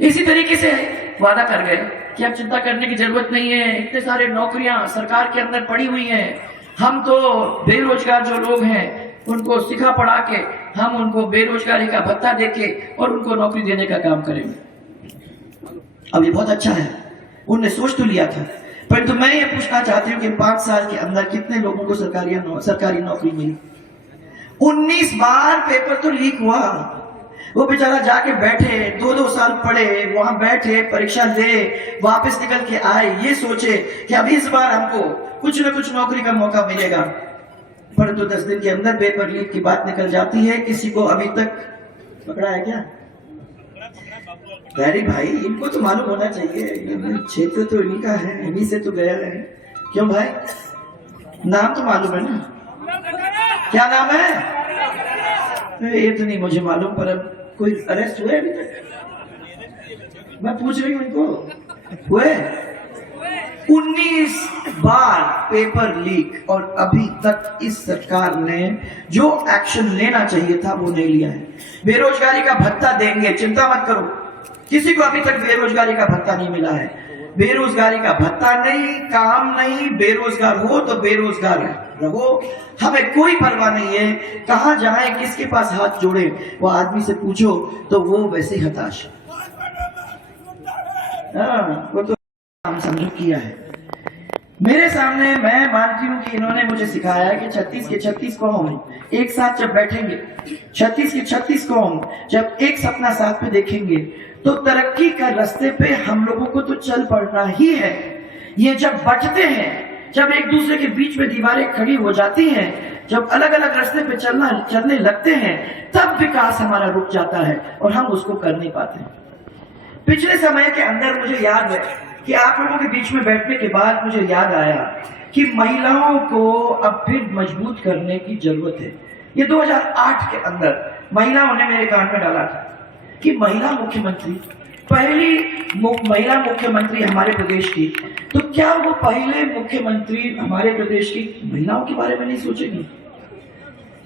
इसी तरीके से वादा कर गए कि अब चिंता करने की जरूरत नहीं है, इतने सारे नौकरियां सरकार के अंदर पड़ी हुई हैं, हम तो बेरोजगार जो लोग हैं उनको सिखा पढ़ा के हम उनको बेरोजगारी का भत्ता देके और उनको नौकरी देने का काम करेंगे। अब ये बहुत अच्छा है, उनने सोच तो लिया था, परंतु मैं ये पूछना चाहती हूँ कि 5 साल के अंदर कितने लोगों को सरकारी नौकरी मिली? 19 बार पेपर तो लीक हुआ। वो बेचारा जाके बैठे, 2-2 साल पढ़े, वहां बैठे, परीक्षा दे, वापस निकल के आए, ये सोचे कि अब इस बार हमको कुछ न कुछ नौकरी का मौका मिलेगा, परंतु 10 दिन के अंदर पेपर लीक की बात निकल जाती है। किसी को अभी तक पकड़ा है क्या? अरे भाई, इनको तो मालूम होना चाहिए, क्षेत्र तो इन्हीं का है, इन्हीं से तो गया है। क्यों भाई, नाम तो मालूम है ना? क्या नाम है? ये तो नहीं मुझे मालूम, पर अब कोई अरेस्ट हुए अभी तक? मैं पूछ रही हूँ इनको, हुए? 19 बार पेपर लीक और अभी तक इस सरकार ने जो एक्शन लेना चाहिए था वो नहीं लिया है। बेरोजगारी का भत्ता देंगे, चिंता मत करो, किसी को अभी तक बेरोजगारी का भत्ता नहीं मिला है। बेरोजगारी का भत्ता नहीं, काम नहीं, बेरोजगार हो तो बेरोजगार रहो, हमें कोई परवाह नहीं है। कहां जाए, किसके पास हाथ जोड़े, वो आदमी से पूछो तो वो वैसे हताश। वो तो काम समझो किया है मेरे सामने। मैं मानती हूं कि इन्होंने मुझे सिखाया है कि 36 के 36 कौम एक साथ जब बैठेंगे, 36 के 36 कौम जब एक सपना साथ में देखेंगे तो तरक्की का रास्ते पे हम लोगों को तो चल पड़ना ही है। ये जब बचते हैं, जब एक दूसरे के बीच में दीवारें खड़ी हो जाती हैं, जब अलग अलग रास्ते पे चलने लगते हैं, तब विकास हमारा रुक जाता है और हम उसको कर नहीं पाते। पिछले समय के अंदर मुझे याद है कि आप लोगों के बीच में बैठने के बाद मुझे याद आया कि महिलाओं को अब फिर मजबूत करने की जरूरत है। ये 2008 के अंदर महिलाओं ने मेरे कान में डाला था कि महिला मुख्यमंत्री, पहली महिला मुख्यमंत्री हमारे प्रदेश की, तो क्या वो पहले मुख्यमंत्री हमारे प्रदेश की महिलाओं के बारे में नहीं सोचेगी?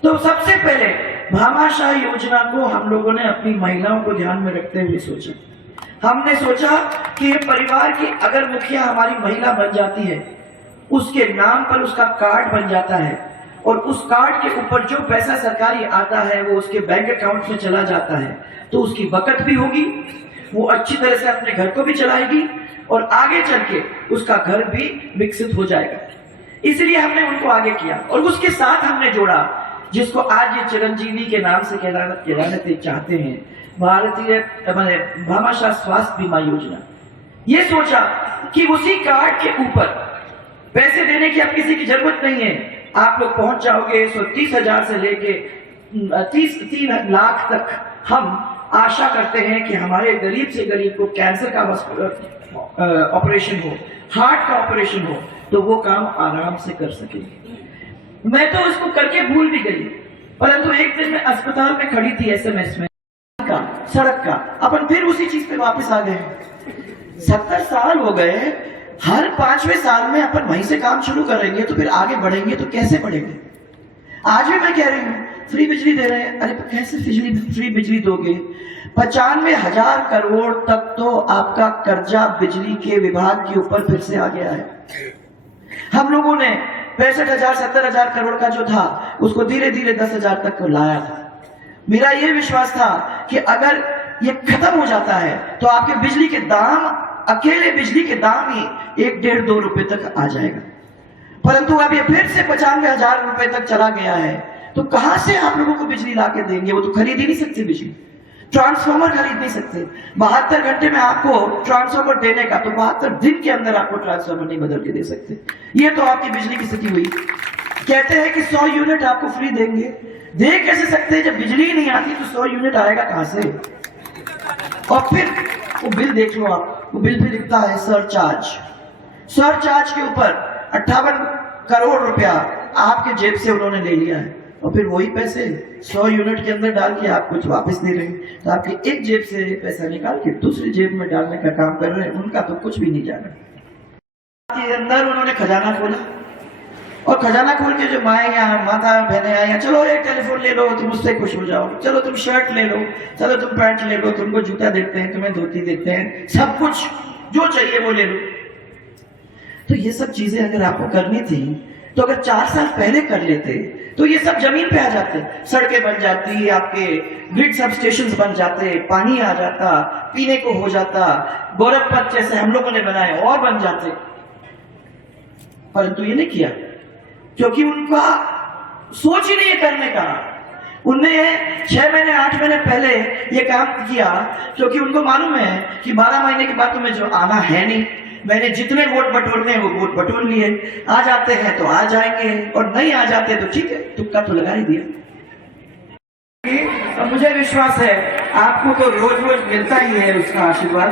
तो सबसे पहले भामाशाह योजना को हम लोगों ने अपनी महिलाओं को ध्यान में रखते हुए सोचा। हमने सोचा कि ये परिवार की अगर मुखिया हमारी महिला बन जाती है, उसके नाम पर उसका कार्ड बन जाता है और उस कार्ड के ऊपर जो पैसा सरकारी आता है वो उसके बैंक अकाउंट में चला जाता है, तो उसकी बचत भी होगी, वो अच्छी तरह से अपने घर को भी चलाएगी और आगे चल के उसका घर भी विकसित हो जाएगा। इसलिए हमने उनको आगे किया और उसके साथ हमने जोड़ा जिसको आज ये चिरंजीवी के नाम से कहलाना चाहते हैं, भारतीय भामाशाह स्वास्थ्य बीमा योजना। ये सोचा कि उसी कार्ड के ऊपर पैसे देने की अब किसी की जरूरत नहीं है, आप लोग पहुंच जाओगे 130,000 से लेके 3 लाख तक। हम आशा करते हैं कि हमारे गरीब से गरीब को कैंसर का ऑपरेशन हो, हार्ट का ऑपरेशन हो, तो वो काम आराम से कर सके। मैं तो उसको करके भूल भी गई, परंतु एक दिन मैं अस्पताल में खड़ी थी SMS में सड़क का, अपन फिर उसी चीज पे वापस आ गए। 70 साल हो गए, हर 5वें साल में अपन वहीं से काम शुरू करेंगे तो फिर आगे बढ़ेंगे तो कैसे बढ़ेंगे? आज भी मैं कह रही हूँ फ्री बिजली दे रहे हैं, अरे कैसे फ्री बिजली दोगे? 95,000 करोड़ तक तो आपका कर्जा बिजली के विभाग के ऊपर फिर से आ गया है। हम लोगों ने 65,000 70,000 करोड़ का जो था उसको धीरे धीरे 10,000 तक को लाया था। मेरा यह विश्वास था कि अगर ये खत्म हो जाता है तो आपके बिजली के दाम, अकेले बिजली के दाम ही 1-1.5-2 रुपए तक आ जाएगा, परंतु अब ये फिर से 95,000 रुपए तक चला गया है। तो कहां से आप लोगों को बिजली ला के देंगे? वो तो खरीद ही नहीं सकते, बिजली ट्रांसफार्मर खरीद नहीं सकते। 72 घंटे में आपको ट्रांसफार्मर देने का, तो 72 दिन के अंदर आपको ट्रांसफार्मर नहीं बदल के दे सकते। ये तो आपकी बिजली की स्थिति हुई। कहते हैं कि 100 यूनिट आपको फ्री देंगे, दे कैसे सकते हैं? जब बिजली ही नहीं आती तो 100 यूनिट आएगा कहां से? और फिर वो बिल देख लो आप, वो बिल भी लिखता है सरचार्ज के ऊपर 58 करोड़ रुपया आपके जेब से उन्होंने ले लिया है और फिर वही पैसे 100 यूनिट के अंदर डाल के आप कुछ वापस दे रहे हैं। तो आपके एक जेब से पैसा निकाल के दूसरी जेब में डालने का काम कर रहे हैं, उनका तो कुछ भी नहीं जाना। अंदर उन्होंने खजाना खोला और खजाना खोल के जो माए या माता बहने आए, चलो एक टेलीफोन ले लो तुम उससे खुश हो जाओ, चलो तुम शर्ट ले लो, चलो तुम पैंट ले लो, तुमको जूता देते हैं, तुम्हें धोती देते हैं, सब कुछ जो चाहिए वो ले लो। तो ये सब चीजें अगर आपको करनी थी तो अगर 4 साल पहले कर लेते तो ये सब जमीन पे आ जाते, सड़कें बन जाती, आपके ग्रिड सब स्टेशन बन जाते, पानी आ जाता, पीने को हो जाता, गोरखपथ जैसे हम लोगों ने बनाए और बन जाते। परंतु ये नहीं किया क्योंकि उनका सोच ही नहीं है करने का। उनने 6 महीने 8 महीने पहले ये काम किया क्योंकि उनको मालूम है कि 12 महीने के बाद तुम्हें जो आना है नहीं, मैंने जितने वोट बटोरने हैं वो वोट बटोर लिए, आ जाते हैं तो आ जाएंगे और नहीं आ जाते तो ठीक है, तुक्का तो लगा ही दिया। तो मुझे विश्वास है आपको तो रोज रोज मिलता ही है उसका आशीर्वाद,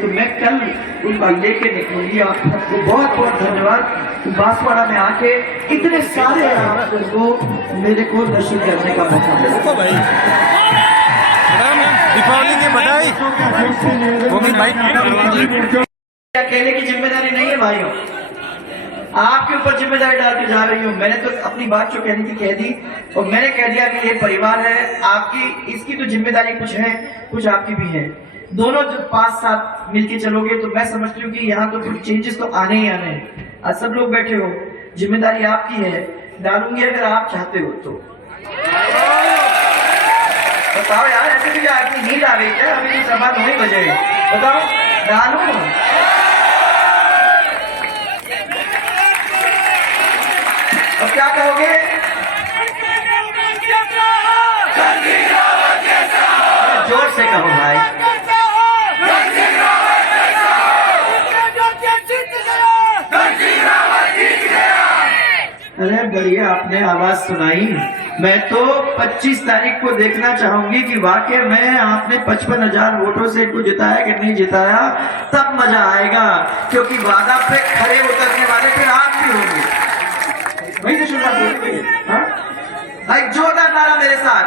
तो मैं कल उनका लेके निकलूंगी। आप सबको बहुत बहुत धन्यवाद बांसवाड़ा में आके इतने सारे आप लोगों मेरे को दर्शन करने का मौका मिला। दीपावली की बधाई। अकेले की जिम्मेदारी नहीं है भाइयों, आपके ऊपर जिम्मेदारी डाल के जा रही हूँ। मैंने तो अपनी बात जो कहनी थी कह दी और मैंने कह दिया कि ये परिवार है आपकी, इसकी तो जिम्मेदारी कुछ है कुछ आपकी भी है। दोनों जब 5 साथ मिलके चलोगे तो मैं समझती हूँ कि यहाँ तो कुछ चेंजेस तो आने ही आने हैं। आज सब लोग बैठे हो, जिम्मेदारी आपकी है, डालूंगी अगर आप चाहते हो तो। बताओ यार, ऐसे भी आपकी नींद आ गई क्या? अभी तो सवा 9 बजे, बताओ डालू? अब क्या कहोगे? जोर से कहो भाई। अरे बढ़िया, आपने आवाज सुनाई। मैं तो 25 तारीख को देखना चाहूंगी कि वाकई में आपने 55,000 वोटों से इनको जिताया कि नहीं जिताया, तब मजा आएगा। क्योंकि वादा पे खड़े उतरने वाले फिर आप भी होंगे। वही से शुरुआत होती है। एक जोरदार नारा मेरे साथ,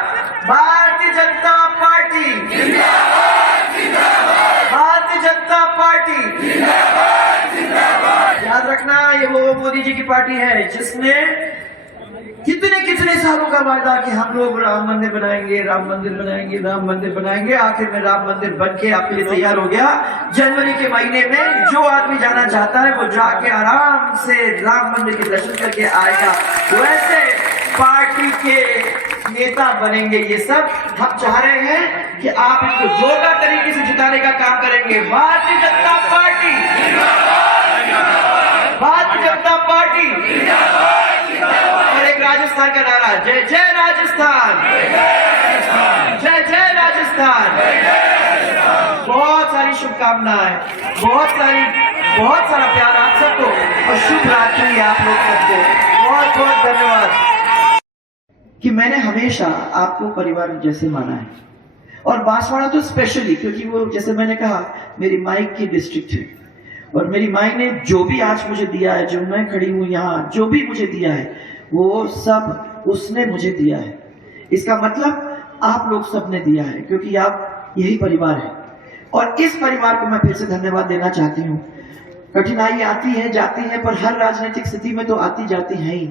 भारतीय जनता पार्टी जिंदाबाद, जिंदाबाद। भारतीय जनता पार्टी जिंदाबाद, जिंदाबाद। याद रखना, ये वो मोदी जी की पार्टी है जिसने कितने कितने सालों का वादा कि हम लोग राम मंदिर बनाएंगे, राम मंदिर बनाएंगे, राम मंदिर बनाएंगे। आखिर में राम मंदिर बन के आपके लिए तैयार हो गया। जनवरी के महीने में जो आदमी जाना चाहता है वो जाके आराम से राम मंदिर के दर्शन करके आएगा। वैसे पार्टी के नेता बनेंगे ये सब। हम चाह रहे हैं कि आप इनको जोरदार तरीके से जिताने का काम करेंगे। Bharatiya Janata party, Bharatiya Janata party. और एक राजस्थान का नारा, जय जय राजस्थान, जय जय राजस्थान। बहुत सारी शुभकामनाएं, बहुत सारा प्यार आप सबको और शुभ रात्रि आप लोग सबको। बहुत बहुत धन्यवाद कि मैंने हमेशा आपको परिवार जैसे माना है। और बांसवाड़ा तो स्पेशली क्योंकि वो जैसे मैंने कहा मेरी माई की डिस्ट्रिक्ट है और मेरी माई ने जो भी आज मुझे दिया है, जो मैं खड़ी हूँ यहाँ, जो भी मुझे दिया है वो सब उसने मुझे दिया है। इसका मतलब आप लोग सबने दिया है क्योंकि आप यही परिवार है। और इस परिवार को मैं फिर से धन्यवाद देना चाहती हूँ। कठिनाई आती है जाती है, पर हर राजनीतिक स्थिति में तो आती जाती है ही,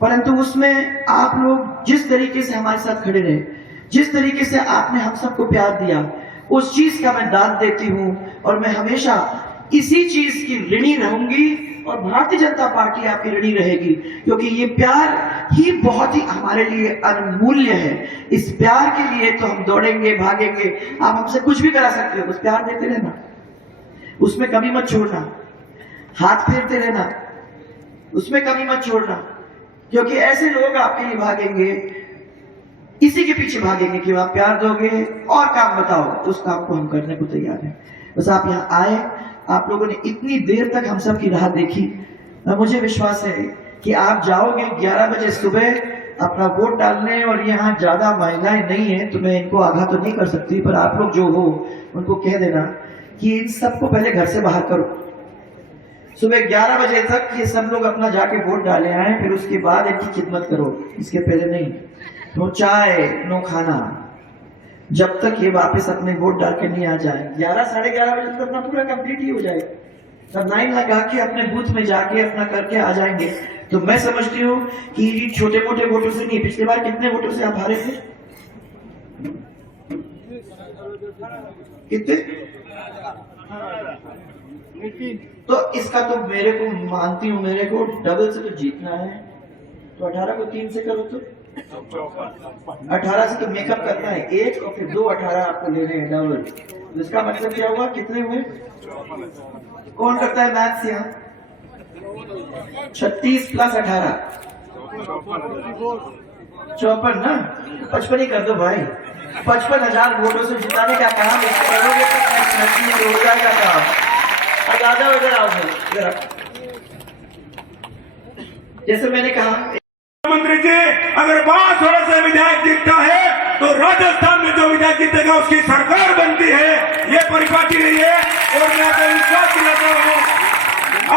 परंतु उसमें आप लोग जिस तरीके से हमारे साथ खड़े रहे, जिस तरीके से आपने हम सबको प्यार दिया, उस चीज का मैं दाद देती हूँ और मैं हमेशा इसी चीज की ऋणी रहूंगी। और भारतीय जनता पार्टी आपकी ऋणी रहेगी क्योंकि ये प्यार ही बहुत ही हमारे लिए अनमूल्य है। इस प्यार के लिए तो हम दौड़ेंगे भागेंगे। आप हमसे कुछ भी करा सकते हो, बस प्यार देते रहना, उसमें कमी मत छोड़ना, हाथ फेरते रहना, उसमें कमी मत छोड़ना। क्योंकि ऐसे लोग आपके लिए भागेंगे, इसी के पीछे भागेंगे कि आप प्यार दोगे और काम बताओ, उस काम को हम करने को तैयार हैं। बस आप यहाँ आए, आप लोगों ने इतनी देर तक हम सब की राह देखी। मुझे विश्वास है कि आप जाओगे 11 बजे सुबह अपना वोट डालने। और यहाँ ज्यादा महिलाएं नहीं है तो मैं इनको आगाह तो नहीं कर सकती, पर आप लोग जो हो उनको कह देना कि इन सबको पहले घर से बाहर करो। सुबह 11 बजे तक ये सब लोग अपना जाके वोट डाले आए, फिर उसके बाद इनकी खिदमत करो, इसके पहले नहीं। नो चाय नो खाना, जब तक ये वापस अपने वोट डाल के नहीं आ जाए। 11 साढ़े 11 बजे तक अपना पूरा कंप्लीट ही हो जाएगा। सब लाइन लगा के अपने बूथ में जाके अपना करके आ जाएंगे। तो मैं समझती हूँ कि छोटे मोटे वोटों से नहीं, पिछली बार कितने वोटों से आप हारे थे? कितने? तो इसका तो मेरे को मानती हूँ, मेरे को डबल से तो जीतना है। तो 18 को 3 से करो तो 18 से तो मेकअप करना है 1 और फिर 2 18 आपको लेने हैं डबल। इसका मतलब क्या हुआ? कितने हुए? कौन करता है मैथ्स यहाँ? 36 प्लस 18 54 ना? 55 ही कर दो भाई। 55,000 वोटों से जिताने का काम करोगे तो हो जाएगा काम। दादा इधर आओ, जैसे मैंने कहा मंत्री जी, अगर बांसवाड़ा से विधायक जीतता है तो राजस्थान में जो विधायक जीतेगा उसकी सरकार बनती है। ये परिपाटी नहीं है और मैं आपको विश्वास दिलाता हूँ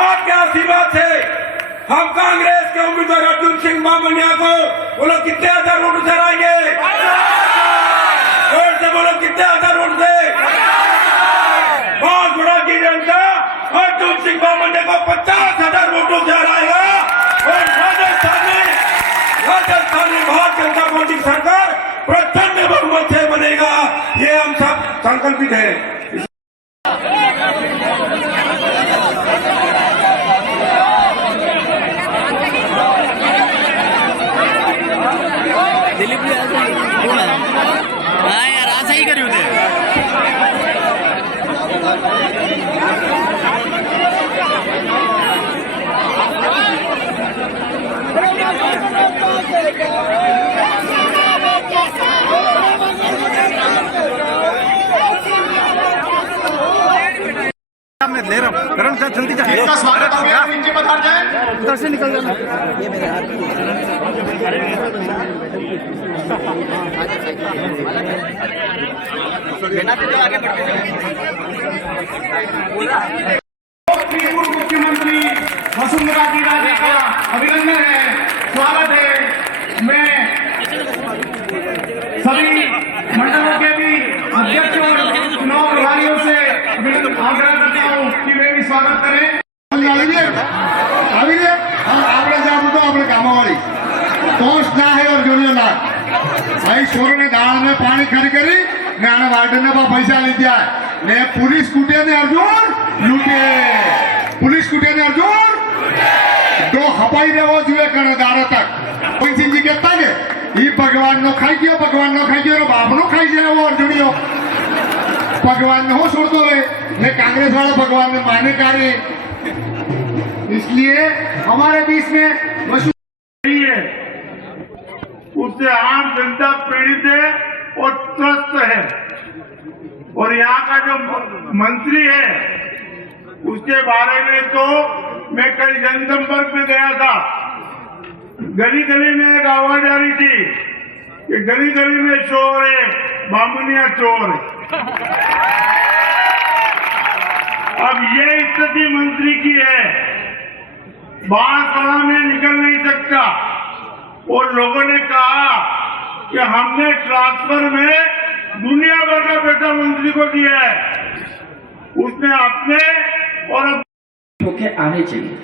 आपके आशीर्वाद से हम कांग्रेस के उम्मीदवार अर्जुन सिंह बामनिया को बोलो कितने हजार वोट से हराएंगे? जोर से बोलो कितने हजार वोट से? बांसवाड़ा की जनता अर्जुन सिंह बामनिया को 50,000 वोटों से हराएगा और राजस्थान में भारतीय जनता पार्टी सरकार प्रचंड बहुमत से बनेगा। ये हम सब संकल्पित है। यार आज ही करी होते ले रहा हूँ करण साहब जल्दी जाए। इसका स्वागत हो गया, नीचे पधार जाए। उधर से निकल जाना। ये मेरे हाथ पूर्व मुख्यमंत्री वसुंधरा जी राजे का अभिनंदन है, स्वागत है। मैं सभी मंडलों के भी अध्यक्षों और चुनाव प्रभारियों से आग्रह करता हूँ कि वे भी स्वागत करें। આપણે જાતું તો આપણે કામવાળી પોસ્ટ ના હે और જોડિયો ના ભાઈ છોરો ને દાળ में पानी खरी करी ने आने वार्डन ने पैसा ली दिया ने पुलिस कुटे ने अर्जुन लूटे पुलिस कुटे ने अर्जुन दो हपाई रेवो जुए करने दाड़ा तक कोई सिंह जी कहता है ये भगवान नो खाई गयो बाप नो खाई जाए वो अर्जुनियो भगवान हो छोड़ दो ने कांग्रेस वाला भगवान ने माने कार्य। इसलिए हमारे बीच में नहीं है, उससे आम जनता पीड़ित है और त्रस्त है। और यहाँ का जो मंत्री है उसके बारे में तो मैं कल जनसंपर्क में गया था, गली गली में एक आवाज आ रही थी कि गली गली में चोर है, बामुनिया चोर है। अब ये स्थिति मंत्री की है, बांसवाड़ा में निकल नहीं सकता। और लोगों ने कहा कि हमने ट्रांसफर में दुनिया भर का बेटा मंत्री को दिया है, उसने अपने और होके आने चाहिए।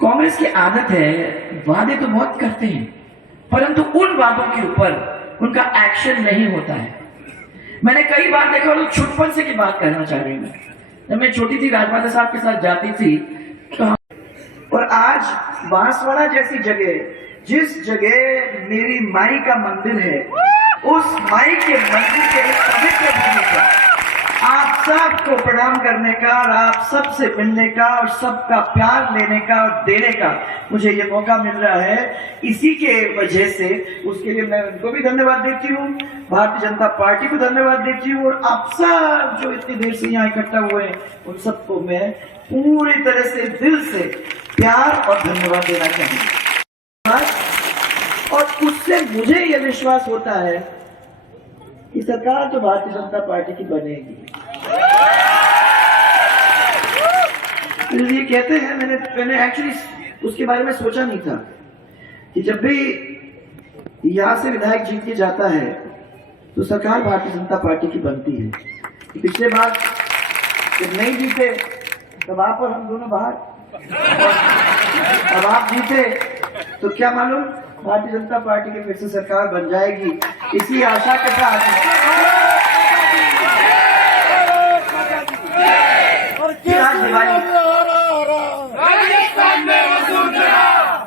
कांग्रेस की आदत है वादे तो बहुत करते हैं परंतु उन वादों के ऊपर उनका एक्शन नहीं होता है। मैंने कई बार देखा लोग छुटपन से की बात करना चाह रही हूँ। जब मैं छोटी थी राजमाता साहब के साथ जाती थी तो और आज बांसवाड़ा जैसी जगह, जिस जगह मेरी माई का मंदिर है, उस माई के मंदिर के पवित्र भूमि पर आप सबको प्रणाम करने का और आप सबसे मिलने का और सबका प्यार लेने का और देने का मुझे ये मौका मिल रहा है। इसी के वजह से उसके लिए मैं उनको भी धन्यवाद देती हूँ, भारतीय जनता पार्टी को धन्यवाद देती हूँ और आप सब जो इतनी देर से यहाँ इकट्ठा हुए हैं उन सबको मैं पूरी तरह से दिल से प्यार और धन्यवाद देना चाहूँगा। और उससे मुझे यह विश्वास होता है कि सरकार तो भारतीय जनता पार्टी की बनेगी। ये कहते हैं, मैंने एक्चुअली उसके बारे में सोचा नहीं था कि जब भी यहाँ से विधायक जीत के जाता है तो सरकार भारतीय जनता पार्टी की बनती है। पिछले बार जब नहीं जीते तब आप और हम दोनों बाहर। अब आप जीते तो क्या मालूम भारतीय जनता पार्टी की फिर से सरकार बन जाएगी, इसी आशा के साथ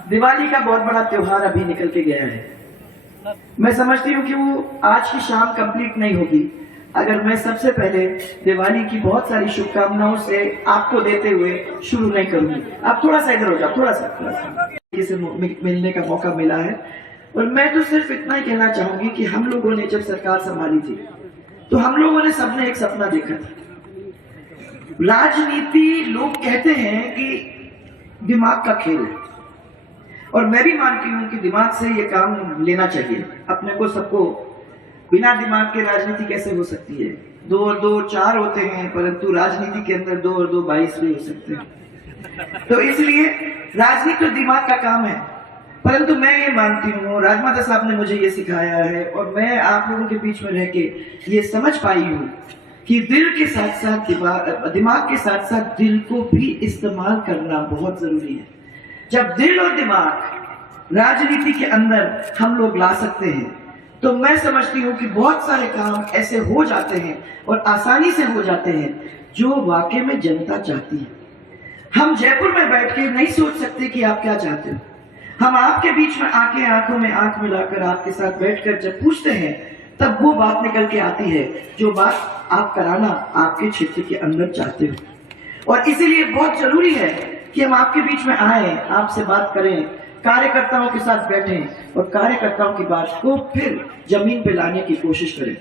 दिवाली का बहुत बड़ा त्योहार अभी निकल के गया है। मैं समझती हूँ कि वो आज की शाम कंप्लीट नहीं होगी अगर मैं सबसे पहले दिवाली की बहुत सारी शुभकामनाओं से आपको देते हुए शुरू नहीं करूंगी। आप थोड़ा सा इधर हो जाओ, थोड़ा सा इसे मिलने का मौका मिला है। और मैं तो सिर्फ इतना ही कहना चाहूंगी कि हम लोगों ने जब सरकार संभाली थी तो हम लोगों ने सबने एक सपना देखा था। राजनीति लोग कहते हैं कि दिमाग का खेल है, और मैं भी मानती हूं कि दिमाग से ये काम लेना चाहिए। अपने को सबको बिना दिमाग के राजनीति कैसे हो सकती है? 2 और 2 4 होते हैं, परंतु राजनीति के अंदर 2 और 2 22 भी हो सकते हैं। तो इसलिए राजनीति तो दिमाग का काम है, परंतु मैं ये मानती हूँ, राजमाता साहब ने मुझे ये सिखाया है और मैं आप लोगों के बीच में रह के ये समझ पाई हूँ कि दिल के साथ साथ दिमाग के साथ साथ दिल को भी इस्तेमाल करना बहुत जरूरी है। जब दिल और दिमाग राजनीति के अंदर हम लोग ला सकते हैं तो मैं समझती हूँ कि बहुत सारे काम ऐसे हो जाते हैं और आसानी से हो जाते हैं जो वाकई में जनता चाहती है। हम जयपुर में बैठ के नहीं सोच सकते कि आप क्या चाहते हो। हम आपके बीच में आके आंखों में आंख मिलाकर आपके साथ बैठकर जब पूछते हैं तब वो बात निकल के आती है जो बात आप कराना आपके क्षेत्र के अंदर चाहते हो। और इसीलिए बहुत जरूरी है कि हम आपके बीच में आए, आपसे बात करें, कार्यकर्ताओं के साथ बैठें और कार्यकर्ताओं की बात को फिर जमीन पे लाने की कोशिश करें।